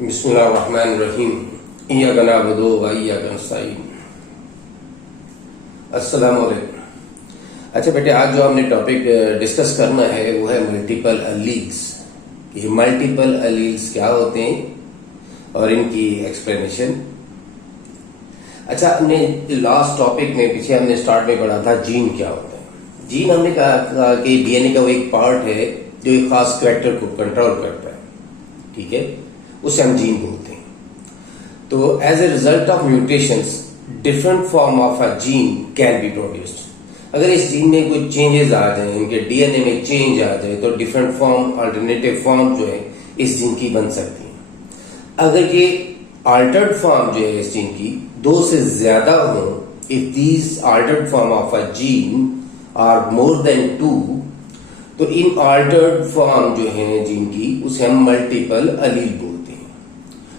बिस्मिल्लाहिर्रहमानिर्रहीम। इय्याका नअबुदु व इय्याका नस्तईन। अस्सलाम वालेकुम। अच्छा बेटे, आज जो हमने टॉपिक डिस्कस करना है वो है मल्टीपल अलील्स। ये मल्टीपल अलील्स क्या होते हैं और इनकी एक्सप्लेनेशन। अच्छा, हमने लास्ट टॉपिक में पीछे हमने स्टार्ट में पढ़ा था जीन क्या होता है। जीन हमने कहा था कि डीएनए का वो एक पार्ट है जो एक खास कैरेक्टर को कंट्रोल करता है, ठीक है, उसे हम जीन बोलते हैं। तो as a result of mutations different form of a gene can be produced. अगर इस जीन में कोई चेंजेस आ जाए, इनके डीएनए में चेंज आ जाए, तो डिफरेंट फॉर्म, अल्टरनेटिव फॉर्म जो है इस जीन की बन सकती है। अगर ये अल्टर्ड फॉर्म जो है इस जीन की 2 से ज्यादा हो, if these altered form of a gene are more than 2, तो इन अल्टर्ड फॉर्म जो है जीन की उसे हम मल्टीपल अलील बोलते हैं।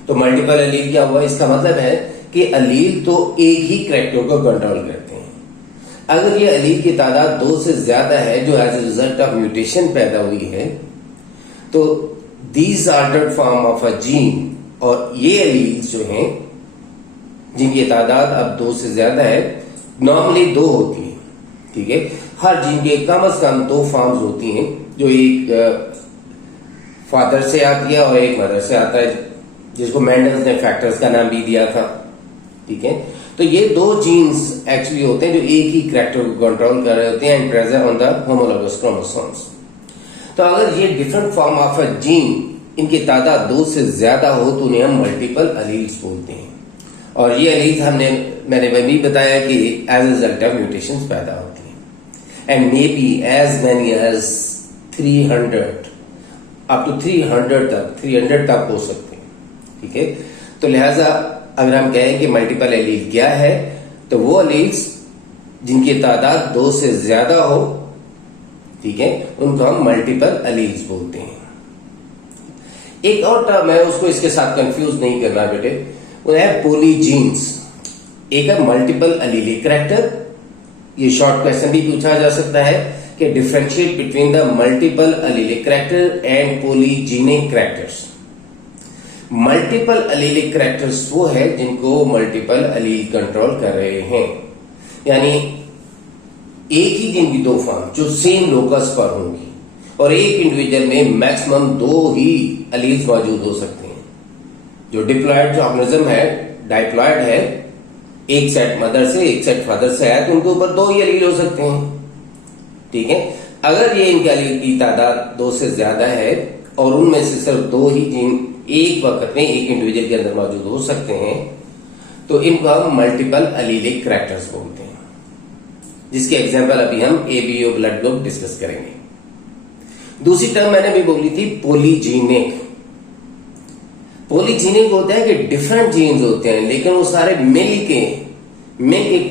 तो मल्टीपल अलील क्या हुआ? इसका मतलब है कि अलील तो एक ही कैरेक्टर को कंट्रोल करते हैं। अगर ये अलील की तादाद 2 से ज्यादा है जो as a result of mutation पैदा हुई है, तो these altered form of a gene, और ये अलील जो हैं जिनकी तादाद अब 2 से ज्यादा है, नॉर्मली 2 होती है, ठीक है। हर जीन के कम से कम 2 फॉर्म्स होती हैं, जो एक फादर से आती है और एक मदर से आता है, जिसको मेंडल्स ने फैक्टर्स का नाम भी दिया था, ठीक है। तो ये 2 जीन्स एक्चुअली होते हैं जो एक ही कैरेक्टर को कंट्रोल कर रहे होते हैं and present on the homologous chromosomes. तो अगर ये different form of a gene, इनकी तादाद 2 से ज्यादा हो, तो उन्हें हम मल्टीपल अलील्स बोलते हैं। और ये अलील्स मैंने भी बताया कि as a result of mutations पैदा होती हैं and may be as many as 300 up to 300 तक हो सकते हैं, ठीक है। तो लिहाजा अगर हम कहें कि मल्टीपल अलील क्या है, तो वो अलील्स जिनकी तादाद 2 से ज्यादा हो, ठीक है, उनको हम मल्टीपल अलील्स बोलते हैं। एक और टर्म है, उसको इसके साथ कंफ्यूज नहीं करना बेटे, वो है पॉलीजीन्स। एक है मल्टीपल अलीलिक कैरेक्टर। ये शॉर्ट क्वेश्चन भी पूछा जा सकता है कि differentiate between the multiple allelic character and polygenic characters. Multiple allelic characters वो है जिनको मल्टीपल अलील कंट्रोल कर रहे हैं, यानी एक ही जीन की 2 फॉर्म जो सेम लोकस पर होंगी, और एक इंडिविजुअल में मैक्सिमम 2 ही अलील्स मौजूद हो सकते हैं। जो डिप्लॉयड जो ऑर्गेनिज्म है, डाइप्लॉयड है, एक सेट मदर से एक सेट फादर से है, तो उनके ऊपर 2 ही अलील हो सकते हैं, ठीक है। अगर ये इनके अलील की तादाद 2 से ज्यादा है और उनमें से सिर्फ 2 ही जीन एक वक्त में एक इंडिविजुअल के अंदर मौजूद हो सकते हैं, तो इनको हम मल्टीपल अलीलिक कैरेक्टर्स बोलते हैं, जिसके एग्जाम्पल अभी हम एबीओ ब्लड ग्रुप डिस्कस करेंगे। दूसरी टर्म मैंने भी बोली थी पॉलीजीनिक। पॉलीजीनिक होता है कि डिफरेंट जीन्स होते हैं, लेकिन वो सारे मिल के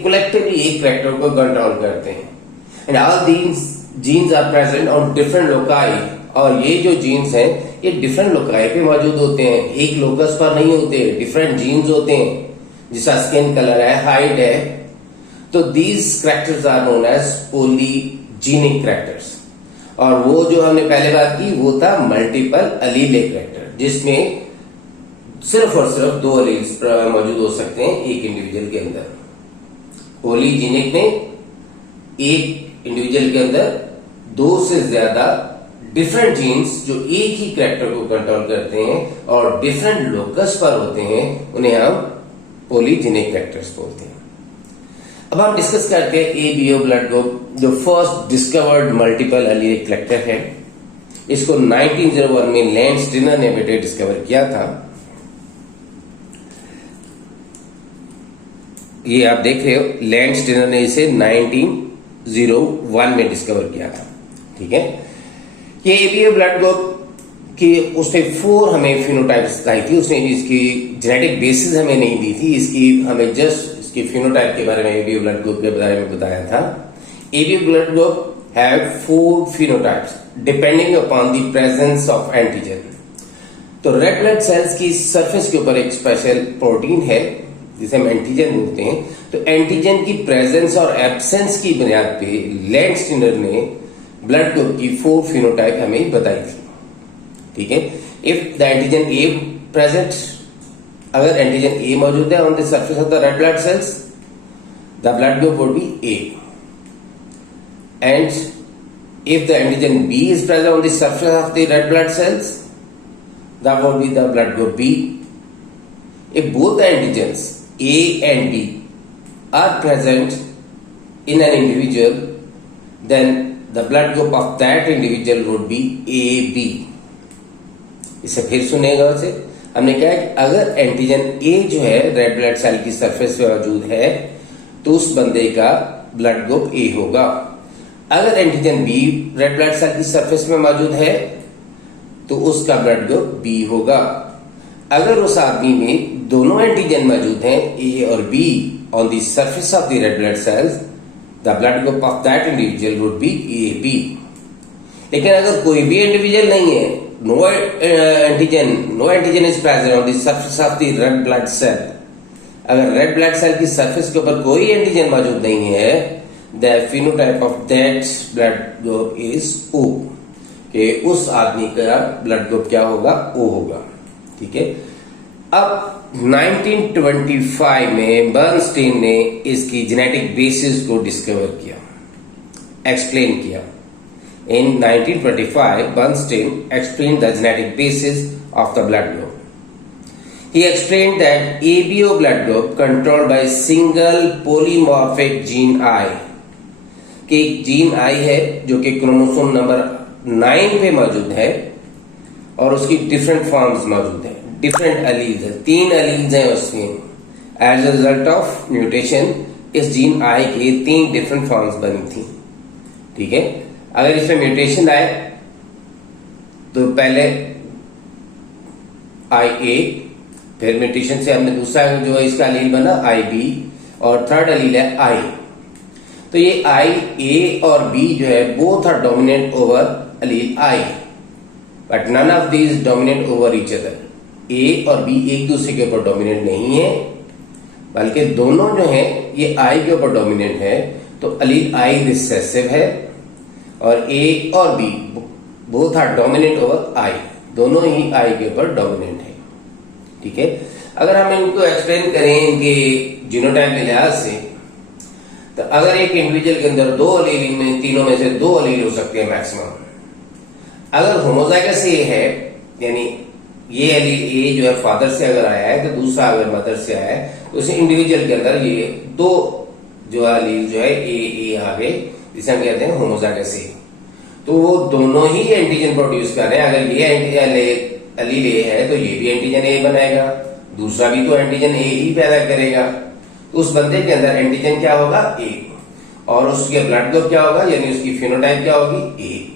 कलेक्टिवली एक कैरेक्टर को कंट्रोल करते हैं and all these genes are present on different loci. और ये जो जीन्स हैं ये डिफरेंट लोकाई पे मौजूद होते हैं, एक लोकस पर नहीं होते, डिफरेंट जीन्स होते हैं, जिसका स्किन कलर है, हाइट है। तो these characters are known as polygenic characters. और वो जो हमने पहले बात की वो था मल्टीपल अलीलिक कैरेक्टर, जिसमें सिर्फ और सिर्फ 2 अलील्स मौजूद हो सकते हैं एक इंडिविजुअल के अंदर। पॉलीजीनिक में एक इंडिविजुअल के अंदर 2 से ज्यादा डिफरेंट जीन्स जो एक ही कैरेक्टर को कंट्रोल करते हैं और डिफरेंट लोकस पर होते हैं, उन्हें हम पॉलीजीनिक कैरेक्टर्स बोलते हैं। अब हम डिस्कस करते हैं एबीओ ब्लड ग्रुप, जो first discovered multiple allelic character है। इसको 1901 में लैंड स्टिनर ने बेटे डिस्कवर किया था। ये आप देख रहे हो, लैंड स्टिनर ने इसे 1901 में डिस्कवर किया था, ठीक है। ये एबीओ ब्लड ग्रुप की उसने 4 हमें फिनोटाइप्स दिखाई थी। उसने इसकी जेनेटिक बेसिस हमें नहीं दी थी, इसकी हमें जस्ट इसकी फिनोटाइप के बारे में, एबीओ ब्लड ग्रुप के बारे में बताया था। ABO blood group have 4 phenotypes depending upon the presence of antigen. तो रेड ब्लड सेल्स की सरफेस के ऊपर एक स्पेशल प्रोटीन है जिसे हम एंटीजन बोलते हैं। तो एंटीजन की प्रेजेंस और एब्सेंस की बुनियाद पे लैंड स्टिनर ने ब्लड ग्रुप की 4 फिनोटाइप हमें बताई थी, ठीक है। If the antigen A present, अगर एंटीजन ए मौजूद है on the surface of the red blood cells, the blood group would be A, and if the antigen B is present on the surface of the red blood cells, that would be the blood group B. If both the antigens A and B are present in an individual, then the blood group of that individual would be AB. इसे फिर सुनेगा उसे, हमने कहा कि अगर antigen A जो है रेड ब्लड सेल की सरफेस पे मौजूद है तो उस बंदे का ब्लड ग्रुप A होगा। अगर antigen B red blood cell की सरफेस में मौजूद है तो उसका ब्लड ग्रुप बी होगा। अगर उस आदमी में दोनों एंटीजन मौजूद हैं ए और B on the surface of the red blood cells, the blood group of that individual would be A B. लेकिन अगर कोई भी इंडिविजुअल नहीं है, no antigen is present on the surface of the red blood cell, अगर red blood cell की surface के ऊपर कोई एंटीजन मौजूद नहीं है, the phenotype of that blood group is O, कि उस आदमी का ब्लड ग्रुप क्या होगा? O होगा। ठीक है। अब 1925 में बर्नस्टीन ने इसकी जेनेटिक बेसिस को डिस्कवर किया, एक्सप्लेन किया। In 1925, Bernstein explained the genetic basis of the blood group. He explained that ABO blood group controlled by single polymorphic gene I, कि एक जीन आई है जो कि क्रोमोसोम नंबर 9 पे मौजूद है और उसकी डिफरेंट फॉर्म्स मौजूद है, डिफरेंट एलील्स है, 3 एलील्स हैं उसमें। As a result of mutation इस जीन आई के 3 डिफरेंट फॉर्म्स बनी थी। ठीक है। अगर इसमें म्यूटेशन आए तो पहले आई ए, फिर म्यूटेशन से हमने दूसरा जो है इसका एलील बना आई बी, और थर्ड एलील है आई। तो ये आई ए और बी जो है both are dominant over allele I, but none of these dominant over each other. A और बी एक दूसरे के ऊपर डोमिनेंट नहीं है, बल्कि दोनों जो है ये आई के ऊपर डोमिनेंट है। तो एलील आई रिसेसिव है और ए और B both are dominant over I, दोनों ही आई के ऊपर डोमिनेंट है। ठीक है। अगर हम इनको एक्सप्लेन करें इनके जीनोटाइप के लिहाज से, तो अगर एक इंडिविजुअल के अंदर 2 एलील में तीनों में से 2 एलील हो सकते हैं मैक्सिमम। अगर होमोजाइगस ए है, यानी ये एलील ए जो है फादर से अगर आया है तो दूसरा अगर मदर से आया है, तो उस इंडिविजुअल के अंदर ये 2 जो एलील जो है ए आ गए, जिसे हम कहते हैं होमोजाइगस ए। तो वो दोनों ही एंटीजन प्रोड्यूस कर रहे हैं। अगर ये एलील ए है तो ये भी एंटीजन ए बनाएगा, दूसरा भी तो एंटीजन ए ही पैदा करेगा। तो उस बंदे के अंदर एंटीजन क्या होगा? ए, और उसके ब्लड ग्रुप क्या होगा, यानी उसकी फिनोटाइप क्या होगी? ए।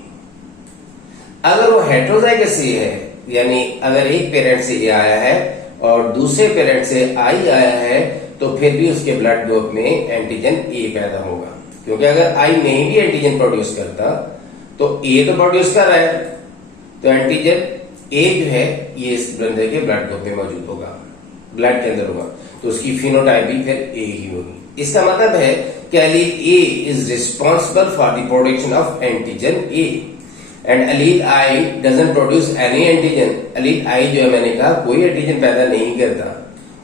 अगर वो हेटेरोजाइगस ए है, यानी अगर एक पेरेंट से ए आया है और दूसरे पेरेंट से आई आया है, तो फिर भी उसके ब्लड ग्रुप में एंटीजन ए पैदा होगा, क्योंकि अगर आई नहीं भी एंटीजन प्रोड्यूस करता तो ए तो प्रोड्यूस कर रहा है, तो एंटीजन ए जो है ये इस बंदे के ब्लड ग्रुप में मौजूद होगा, ब्लड के अंदर होगा, तो उसकी फिनोटाइप भी फिर ए ही होगी। इसका मतलब है कि allele A is responsible for the production of antigen A and allele I doesn't produce any antigen. Allele I जो है मैंने कहा कोई एंटीजन पैदा नहीं करता।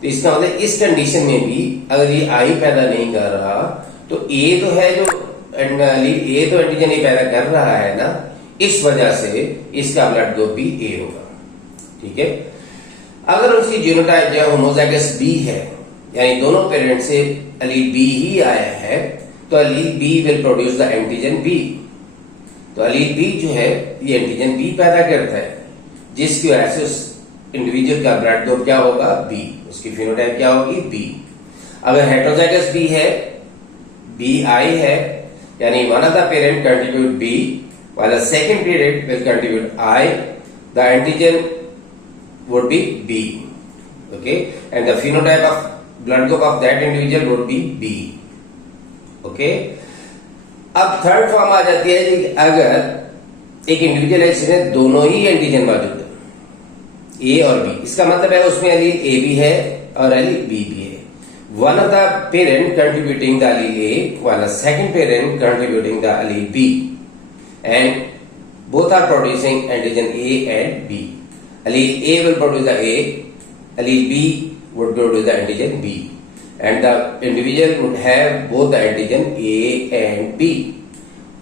तो इसका मतलब इस कंडीशन में भी अगर ये आई पैदा नहीं कर रहा तो ए तो है जो एलील ए तो एंटीजन ए पैदा कर रहा है ना, इस वजह से इसका ब्लड ग्रुप भी ए होगा। ठीक है। अगर उसकी जीनोटाइप जो होमोजाइगस बी है, यानी दोनों पेरेंट से एलील बी ही आया है, तो allele B will produce the antigen B. तो एलील बी जो है ये एंटीजन बी पैदा करता है, जिसकी वजह से उस इंडिविजुअल का ब्लड ग्रुप क्या होगा? बी। उसकी फिनोटाइप क्या होगी? बी। अगर हेटेरोजाइगस बी है, बी आई है, यानी one of the parent contribute B while the second parent will contribute I, the antigen would be B, okay, and the phenotype of blood group of that individual would be B, okay. अब third form आ जाती है कि अगर एक individual है जिसमें दोनों ही antigen मौजूद है, ए और बी, इसका मतलब है उसमें एलील ए भी है और एलील बी भी है। One of the parent contributing the allele A while the second parent contributing the allele B, and both are producing antigen A and B. allele A will produce the A, allele B would produce the antigen B, and the individual would have both the antigen A and B.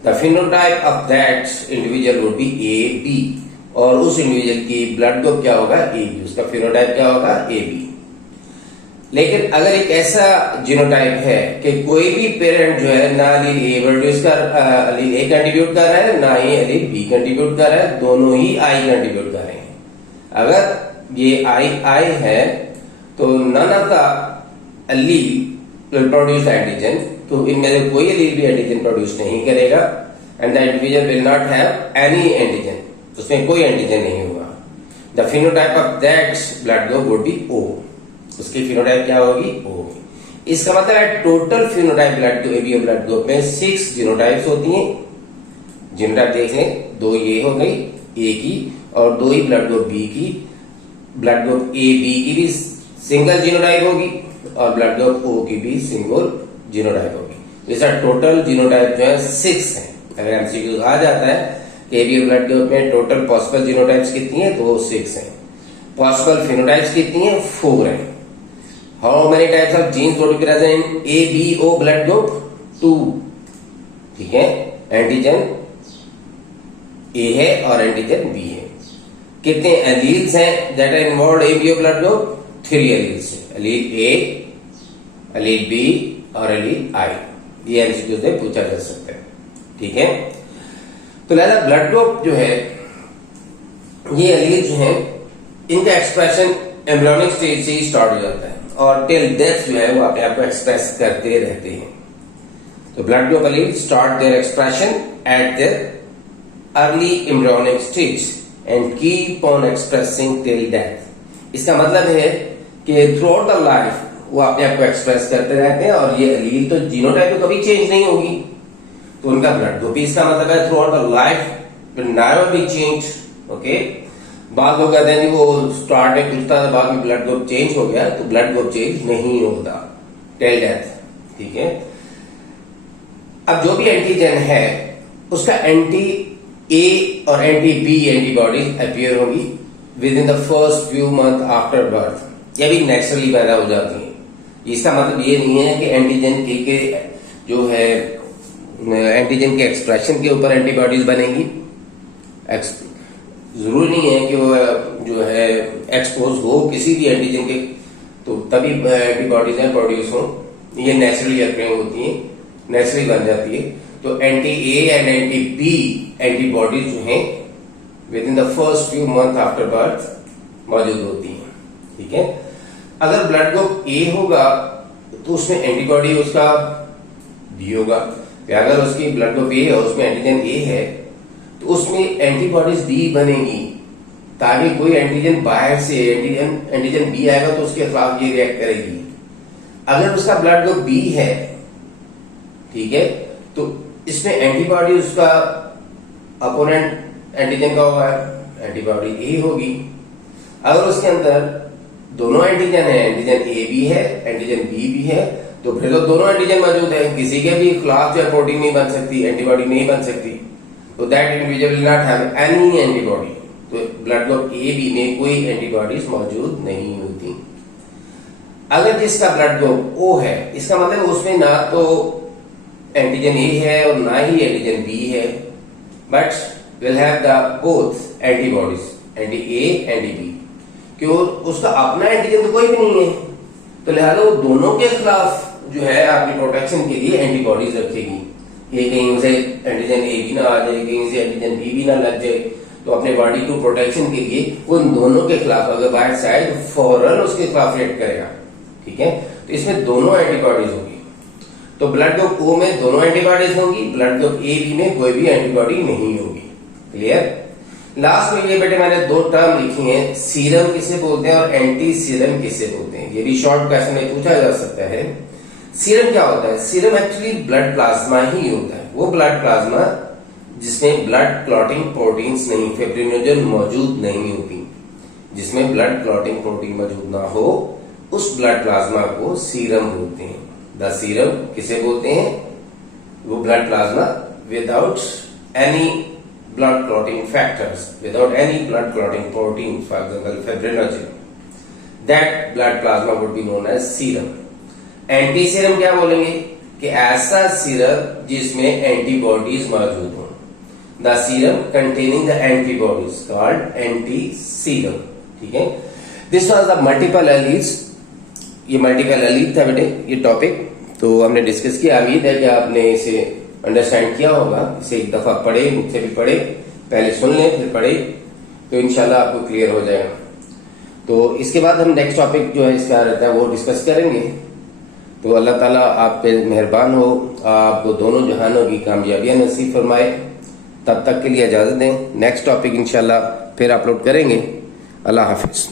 The phenotype of that individual would be AB, और उस individual की blood group क्या होगा, AB, उसका phenotype क्या होगा, AB। लेकिन अगर एक ऐसा जीनोटाइप है कि कोई भी पेरेंट जो है ना अलील ए प्रोड्यूस कर अलील ए कंट्रीब्यूट कर रहा है, ना ही अलील बी कंट्रीब्यूट कर रहा है, दोनों ही आई कंट्रीब्यूट कर रहे हैं। अगर ये आई है तो none of the allele will produce antigen, तो इनमें से कोई अलील भी एंटीजन प्रोड्यूस नहीं करेगा, and the individual will not have any antigen, उसमें कोई एंटीजन नहीं होगा। The phenotype of that blood group would be O, उसकी फिनोटाइप क्या होगी, ओ। इसका मतलब है total phenotype blood group ABO blood group में 6 जीनोटाइप्स होती हैं। जीनोटाइप देख लें, 2 ये हो गई ए की और 2 ही ब्लड ग्रुप बी की। ब्लड ग्रुप ए बी की भी सिंगल जीनोटाइप होगी और ब्लड ग्रुप ओ की भी सिंगल जीनोटाइप होगी। इसका टोटल जीनोटाइप जो है 6 है। अगर एमसीक्यू आ जाता है कि एबीओ ब्लड ग्रुप में टोटल पॉसिबल जीनोटाइप्स कितनी है, तो 6 है। पॉसिबल फिनोटाइप्स कितनी है, 4 है। How many types of genes would be present in ABO blood group? 2, ठीक है। एंटीजन ए है और एंटीजन बी है। कितने एलील्स हैं that are involved ABO blood group? 3 alleles है, एलील ए, एलील बी और एलील आई। ये एमसीक्यू से पूछा जा सकता है, ठीक है। तो लिहाजा ब्लड ग्रुप जो है, ये एलील जो है, इनका एक्सप्रेशन एम्ब्रियोनिक स्टेज से ही स्टार्ट हो जाता है और टिल डेथ जो है वो अपने आप को एक्सप्रेस करते रहते हैं। तो blood group allele start their expression eight their early embryonic stage and keep on expressing till death. इसका मतलब है कि थ्रू आउट द लाइफ वो अपने आप को एक्सप्रेस करते रहते हैं और ये एलील तो जीनोटाइप तो कभी चेंज नहीं होगी, तो उनका ब्लड ग्रुप, इसका मतलब है through out the life will never be change. Okay, बाद लोग कहते हैं कि वो स्टार्ट में कुछ था, बाद में ब्लड ग्रुप चेंज हो गया, तो ब्लड ग्रुप चेंज नहीं होता टिल डेथ, ठीक है। अब जो भी एंटीजन है उसका एंटी ए और एंटी बी एंटीबॉडीज अपीयर होगी with in the first few month after birth. ये भी नेचुरली पैदा हो जाती है। इसका मतलब ये नहीं है कि एंटीजन के जो है एंटीजन के एक्सप्रेशन के ऊपर एंटीबॉडीज बनेंगी। जरूरी नहीं है कि वो जो है एक्सपोज हो किसी भी एंटीजन के, तो तभी एंटीबॉडीज प्रोड्यूस हो। ये नेचुरली अक्रेंग होती है, नेचुरली बन जाती है। तो anti A and anti B antibodies जो हैं within the first few month after birth मौजूद होती हैं, ठीक है। अगर ब्लड ग्रुप ए होगा तो उसमें एंटीबॉडी उसका बी होगा। अगर उसकी ब्लड ग्रुप ए है, उसमें एंटीजन ए है, तो उसमें एंटीबॉडीज बी बनेंगी ताकि कोई एंटीजन बाहर से एंटीजन बी आएगा तो उसके खिलाफ ये रिएक्ट करेगी। अगर उसका ब्लड ग्रुप बी है, ठीक है, तो इसमें एंटीबॉडी उसका अपोनेंट एंटीजन का होगा, एंटीबॉडी ए होगी। अगर उसके अंदर दोनों एंटीजन है, एंटीजन ए भी है, एंटीजन बी भी है, तो फिर तो दोनों एंटीजन मौजूद है, किसी के भी खिलाफ जो प्रोटीन नहीं बन सकती, एंटीबॉडी नहीं बन सकती, तो that individual will not have any antibody. तो ब्लड ग्रुप ए बी में कोई एंटीबॉडीज मौजूद नहीं होती। अगर जिसका ब्लड ग्रुप ओ है, इसका मतलब उसमें ना तो एंटीजन ए है और ना ही एंटीजन बी है, but will have the both antibodies, anti A anti B, क्यों उसका अपना एंटीजन तो कोई भी नहीं है, तो लिहाजा वो दोनों के खिलाफ जो है आपकी प्रोटेक्शन के लिए एंटीबॉडीज रखेगी। ये कहीं से एंटीजन ए भी ना आ जाए, कहीं से एंटीजन बी भी ना लग जाए, तो अपने बॉडी को प्रोटेक्शन के लिए उन दोनों के खिलाफ अगर बाहर से आए तो फौरन उसके खिलाफ रिएक्ट करेगा, ठीक है। तो इसमें दोनों एंटीबॉडीज होगी। तो ब्लड ग्रुप ओ में दोनों एंटीबॉडीज होंगी, ब्लड ग्रुप ए बी में कोई भी एंटीबॉडी नहीं होगी। क्लियर। लास्ट में ये बेटे मैंने 2 टर्म लिखी हैं, सीरम किसे बोलते हैं और एंटी सीरम किसे बोलते हैं। ये भी शॉर्ट क्वेश्चन में पूछा जा सकता है। सीरम क्या होता है? सीरम एक्चुअली ब्लड प्लाज्मा ही होता है, वो ब्लड प्लाज्मा जिसमें ब्लड क्लॉटिंग प्रोटीन्स नहीं, फिब्रिनोजन मौजूद नहीं होती, जिसमें ब्लड क्लॉटिंग प्रोटीन मौजूद ना हो, उस ब्लड प्लाज्मा को सीरम बोलते हैं। द सीरम किसे बोलते हैं? वो blood plasma without any blood clotting factors, without any blood clotting proteins, for example fibrinogen, that blood plasma would be known as serum. Anti serum क्या बोलेंगे कि ऐसा सीरम जिसमें एंटीबॉडीज मौजूद हो. The serum containing the antibodies called anti serum. ठीक है. This was the multiple alleles. ये मल्टीपल एलील था बेटे ये टॉपिक, तो हमने डिस्कस किया. उम्मीद है कि आपने इसे अंडरस्टैंड किया होगा. इसे एक दफा पढ़े, मुझसे भी पढ़े, पहले सुन लें फिर पढ़े, तो इंशाल्लाह आपको क्लियर हो जाएगा. तो इसके बाद हम नेक्स्ट टॉपिक जो है इसका रहता है वो डिस्कस करेंगे. तो अल्लाह ताला आप पे मेहरबान हो, आपको दोनों जहानों की कामयाबियां नसीब फरमाए. तब तक के लिए इजाजत दें. नेक्स्ट टॉपिक इंशाल्लाह फिर अपलोड करेंगे. अल्लाह हाफिज.